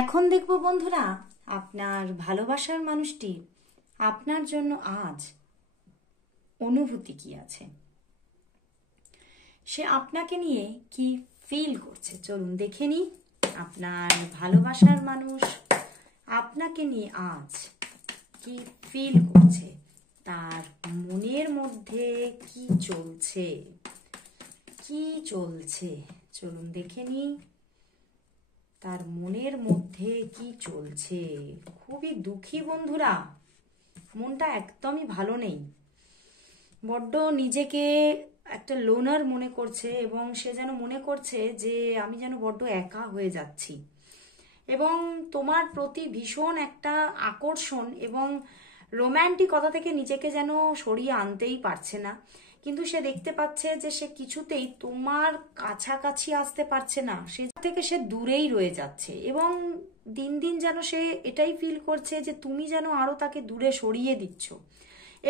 এখন দেখবো বন্ধুরা, আপনার ভালোবাসার মানুষটি আপনার জন্য আজ অনুভূতি কি আছে, সে আপনাকে নিয়ে কি ফিল করছে। চলুন দেখে নিই আপনার ভালোবাসার মানুষ আপনাকে নিয়ে আজ কি ফিল করছে, তার মনের মধ্যে কি চলছে চলুন দেখে নিই তার মনের মধ্যে কি চলছে। খুবই দুঃখী বন্ধুরা, মনটা একদমই ভালো নেই, বড্ড নিজেকে একটা লোনার মনে করছে এবং সে যেন মনে করছে যে আমি যেন বড্ড একা হয়ে যাচ্ছি এবং তোমার প্রতি ভীষণ একটা আকর্ষণ এবং রোম্যান্টিকতা থেকে নিজেকে যেন সরিয়ে আনতেই পারছে না। কিন্তু সে দেখতে পাচ্ছে যে সে কিছুতেই তোমার কাছাকাছি আসতে পারছে না, সে থেকে সে দূরেই রয়ে যাচ্ছে এবং দিন দিন যেন সে এটাই ফিল করছে যে তুমি যেন আরো তাকে দূরে সরিয়ে দিচ্ছ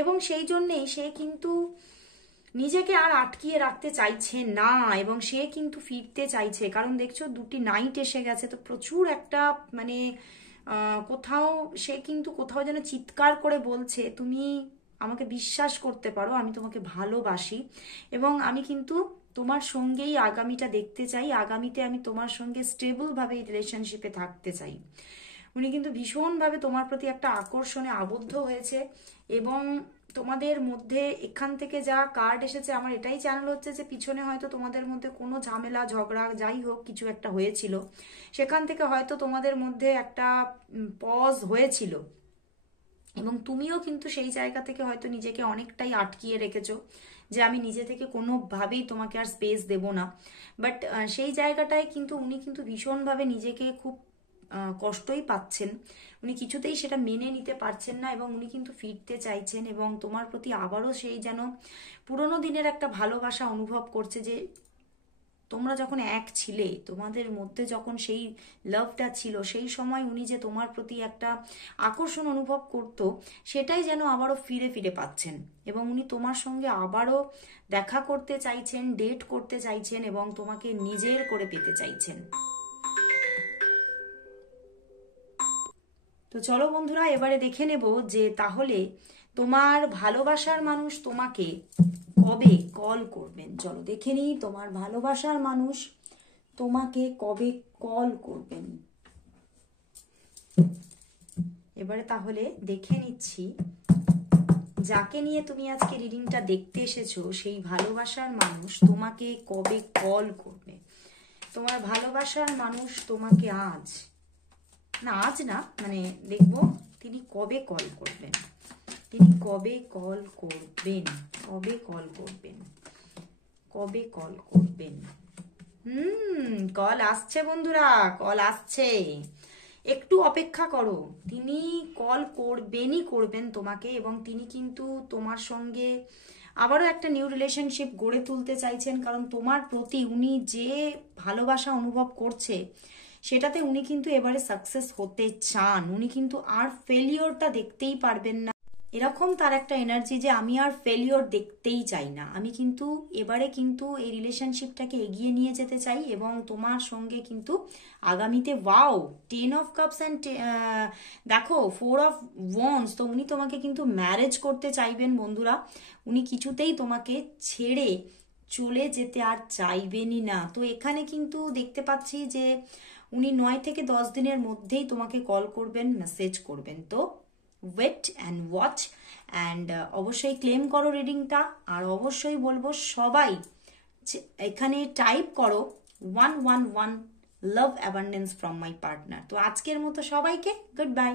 এবং সেই জন্যেই সে কিন্তু নিজেকে আর আটকিয়ে রাখতে চাইছে না এবং সে কিন্তু ফিরতে চাইছে। কারণ দেখছো 2টি নাইট এসে গেছে, তো প্রচুর একটা মানে কোথাও সে কিন্তু কোথাও যেন চিৎকার করে বলছে তুমি আমাকে বিশ্বাস করতে পারো, আমি তোমাকে ভালোবাসি এবং আমি কিন্তু তোমার সঙ্গেই আগামীটা দেখতে চাই, আগামীতে আমি তোমার সঙ্গে স্টেবল ভাবে এই রিলেশনশিপে থাকতে চাই। উনি কিন্তু ভীষণভাবে তোমার প্রতি একটা আকর্ষণে আবদ্ধ হয়েছে এবং তোমাদের মধ্যে এখান থেকে যা কার্ড এসেছে আমার এটাই চ্যানেল হচ্ছে যে পিছনে হয়তো তোমাদের মধ্যে কোনো ঝামেলা ঝগড়া যাই হোক কিছু একটা হয়েছিল, সেখান থেকে হয়তো তোমাদের মধ্যে একটা পজ হয়েছিল এবং তুমিও কিন্তু সেই জায়গা থেকে হয়তো নিজেকে অনেকটাই আটকিয়ে রেখেছো যে আমি নিজে থেকে কোনোভাবেই তোমাকে আর স্পেস দেব না। বাট সেই জায়গাটায় কিন্তু উনি কিন্তু ভীষণভাবে নিজেকে খুব কষ্টই পাচ্ছেন, উনি কিছুতেই সেটা মেনে নিতে পারছেন না এবং উনি কিন্তু ফিরতে চাইছেন এবং তোমার প্রতি আবারও সেই যেন পুরোনো দিনের একটা ভালোবাসা অনুভব করছে যে তোমরা যখন এক ছিলে, তোমাদের মধ্যে যখন সেই লাভটা ছিল, সেই সময় উনি যে তোমার প্রতি একটা আকর্ষণ অনুভব করত সেটাই যেন আবারও ফিরে ফিরে পাচ্ছেন এবং উনি তোমার সঙ্গে আবারও দেখা করতে চাইছেন, ডেট করতে চাইছেন এবং তোমাকে নিজের করে পেতে চাইছেন। তো চলো বন্ধুরা, এবারে দেখে নেব যে তাহলে তোমার ভালোবাসার মানুষ তোমাকে কবে কল করবেন। চলো দেখে নিই তোমার ভালোবাসার মানুষ তোমাকে কবে কল করবেন। এবারে তাহলে দেখে নিচ্ছি যাকে নিয়ে তুমি আজকে রিডিংটা দেখতে এসেছো সেই ভালোবাসার মানুষ তোমাকে কবে কল করবে। তোমার ভালোবাসার মানুষ তোমাকে আজ না মানে দেখবো তিনি কবে কল করবেন, তিনি কবে কল করবেন, কল আসছে বন্ধুরা, কল আসছে, একটু অপেক্ষা করো, তিনি কল করবেন তোমাকে এবং তিনি কিন্তু তোমার সঙ্গে আবারও একটা নিউ রিলেশনশিপ গড়ে তুলতে চাইছেন। কারণ তোমার প্রতি উনি যে ভালোবাসা অনুভব করছে সেটাতে উনি কিন্তু এবারে সাকসেস হতে চান, উনি কিন্তু আর ফেলিওরটা দেখতেই পারবেন না, এরকম তার একটা এনার্জি যে আমি আর ফেলিওর দেখতেই চাই না, আমি কিন্তু এবারে কিন্তু এই রিলেশনশিপটাকে এগিয়ে নিয়ে যেতে চাই এবং তোমার সঙ্গে কিন্তু আগামীতে ওয়াও 10 অফ কাপস অ্যান্ড দেখো 4 অফ ওয়ান্স, তো উনি তোমাকে কিন্তু ম্যারেজ করতে চাইবেন বন্ধুরা, উনি কিছুতেই তোমাকে ছেড়ে চলে যেতে আর চাইবেনই না। তো এখানে কিন্তু দেখতে পাচ্ছি যে উনি 9 থেকে 10 দিনের মধ্যেই তোমাকে কল করবেন, মেসেজ করবেন। তো ওয়েট অ্যান্ড ওয়াচ অ্যান্ড অবশ্যই ক্লেম করো রিডিংটা, আর অবশ্যই বলবো সবাই এখানে টাইপ করো 111 লাভ অ্যাবান্ডেন্স ফ্রম মাই পার্টনার। তো আজকের মতো সবাইকে গুড বাই।